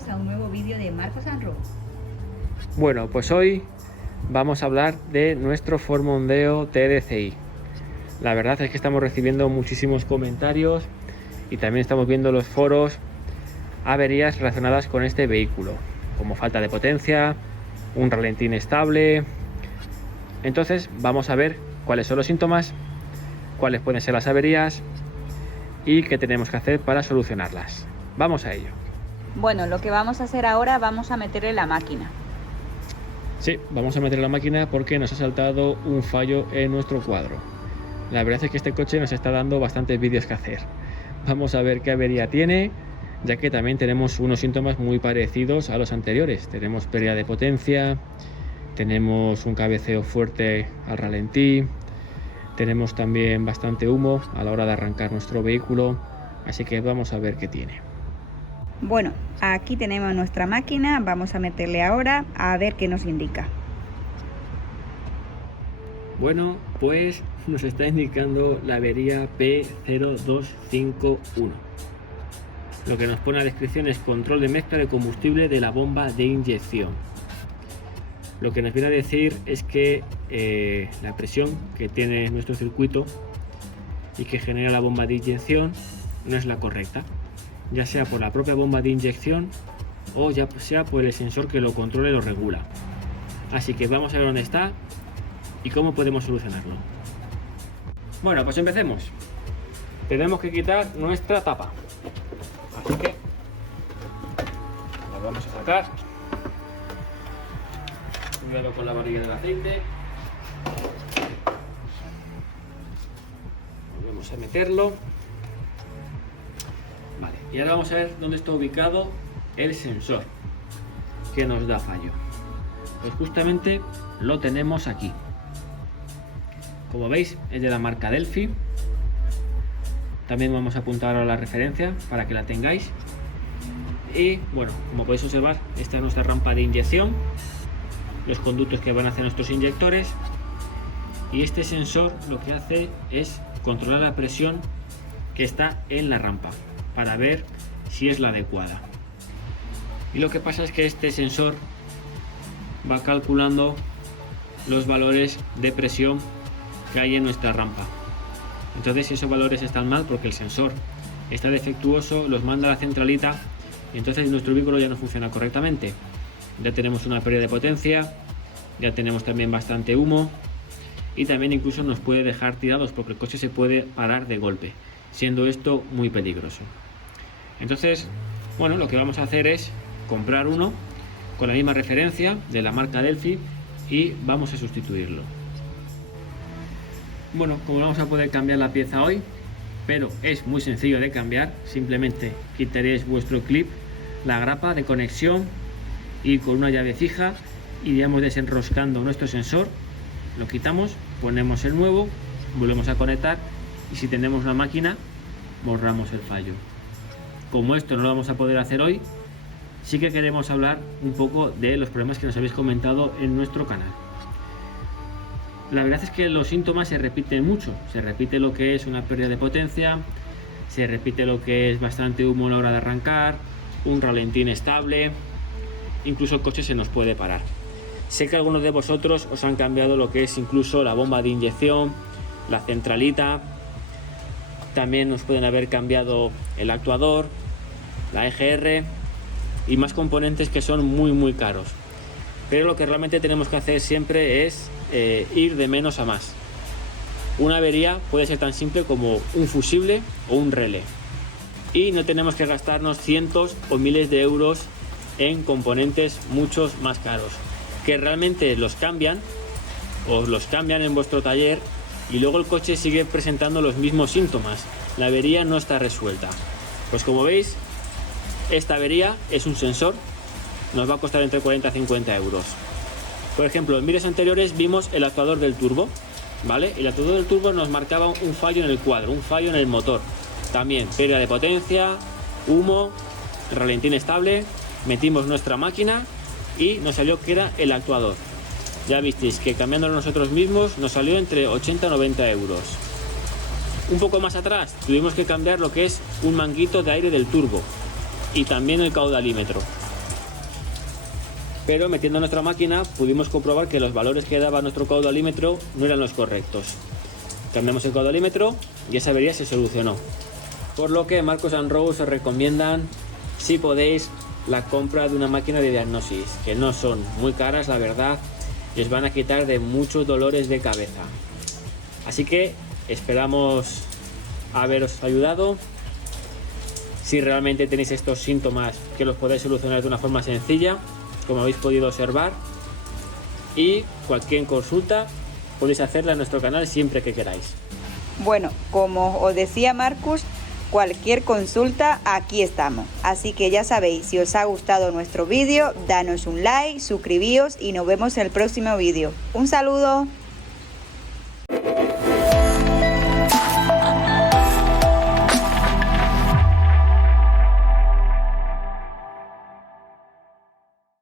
bienvenidos a un nuevo vídeo de Marcos and Ro. Bueno, pues hoy vamos a hablar de nuestro Ford Mondeo TDCi. La verdad es que estamos recibiendo muchísimos comentarios y también estamos viendo los foros averías relacionadas con este vehículo, como falta de potencia, un ralentí inestable. Entonces vamos a ver cuáles son los síntomas, cuáles pueden ser las averías y qué tenemos que hacer para solucionarlas. Vamos a ello. Bueno, lo que vamos a hacer ahora, vamos a meterle la máquina. Sí, vamos a meter la máquina porque nos ha saltado un fallo en nuestro cuadro. La verdad es que este coche nos está dando bastantes vídeos que hacer. Vamos a ver qué avería tiene, ya que también tenemos unos síntomas muy parecidos a los anteriores. Tenemos pérdida de potencia, tenemos un cabeceo fuerte al ralentí, tenemos también bastante humo a la hora de arrancar nuestro vehículo, así que vamos a ver qué tiene. Bueno, aquí tenemos nuestra máquina, vamos a meterle ahora a ver qué nos indica. Bueno, pues nos está indicando la avería P0251. Lo que nos pone a la descripción es control de mezcla de combustible de la bomba de inyección. Lo que nos viene a decir es que la presión que tiene nuestro circuito y que genera la bomba de inyección no es la correcta, ya sea por la propia bomba de inyección o ya sea por el sensor que lo controla y lo regula. Así que vamos a ver dónde está y cómo podemos solucionarlo. Bueno, pues empecemos. Tenemos que quitar nuestra tapa, así que la vamos a sacar. Cuidado con la varilla del aceite. Volvemos a meterlo. Vale, y ahora vamos a ver dónde está ubicado el sensor que nos da fallo. Pues justamente lo tenemos aquí. Como veis, es de la marca Delphi. También vamos a apuntar a la referencia para que la tengáis. Y bueno, como podéis observar, esta es nuestra rampa de inyección, los conductos que van hacia nuestros inyectores, y este sensor lo que hace es controlar la presión que está en la rampa para ver si es la adecuada. Y lo que pasa es que este sensor va calculando los valores de presión que hay en nuestra rampa. Entonces, si esos valores están mal porque el sensor está defectuoso, los manda a la centralita y entonces nuestro vehículo ya no funciona correctamente. Ya tenemos una pérdida de potencia, ya tenemos también bastante humo y también incluso nos puede dejar tirados porque el coche se puede parar de golpe, siendo esto muy peligroso. Entonces, bueno, lo que vamos a hacer es comprar uno con la misma referencia de la marca Delphi y vamos a sustituirlo. Bueno, como vamos a poder cambiar la pieza hoy, pero es muy sencillo de cambiar, simplemente quitaréis vuestro clip, la grapa de conexión y con una llave fija iríamos desenroscando nuestro sensor, lo quitamos, ponemos el nuevo, volvemos a conectar y si tenemos una máquina borramos el fallo. Como esto no lo vamos a poder hacer hoy, sí que queremos hablar un poco de los problemas que nos habéis comentado en nuestro canal. La verdad es que los síntomas se repiten mucho, se repite lo que es una pérdida de potencia, se repite lo que es bastante humo a la hora de arrancar, un ralentí inestable, incluso el coche se nos puede parar. Sé que algunos de vosotros os han cambiado lo que es incluso la bomba de inyección, la centralita, también nos pueden haber cambiado el actuador, la EGR y más componentes que son muy caros. Pero lo que realmente tenemos que hacer siempre es ir de menos a más. Una avería puede ser tan simple como un fusible o un relé. Y no tenemos que gastarnos cientos o miles de euros en componentes muchos más caros, que realmente los cambian en vuestro taller y luego el coche sigue presentando los mismos síntomas. La avería no está resuelta. Pues como veis, esta avería es un sensor, nos va a costar entre 40 y 50 euros. Por ejemplo, en vídeos anteriores vimos el actuador del turbo, ¿vale? El actuador del turbo nos marcaba un fallo en el cuadro, un fallo en el motor. También pérdida de potencia, humo, ralentí inestable. Metimos nuestra máquina y nos salió que era el actuador. Ya visteis que cambiándolo nosotros mismos nos salió entre 80 y 90 euros. Un poco más atrás tuvimos que cambiar lo que es un manguito de aire del turbo y también el caudalímetro. pero metiendo nuestra máquina pudimos comprobar que los valores que daba nuestro caudalímetro no eran los correctos. Cambiamos el caudalímetro y esa avería se solucionó. Por lo que Marcos & Rose os recomiendan, si podéis, la compra de una máquina de diagnosis, que no son muy caras, la verdad, y os van a quitar de muchos dolores de cabeza. Así que esperamos haberos ayudado. Si realmente tenéis estos síntomas, que los podáis solucionar de una forma sencilla, como habéis podido observar, y cualquier consulta podéis hacerla en nuestro canal siempre que queráis. Bueno, como os decía Marcus, cualquier consulta aquí estamos. Así que ya sabéis, si os ha gustado nuestro vídeo, danos un like, suscribíos y nos vemos en el próximo vídeo. Un saludo.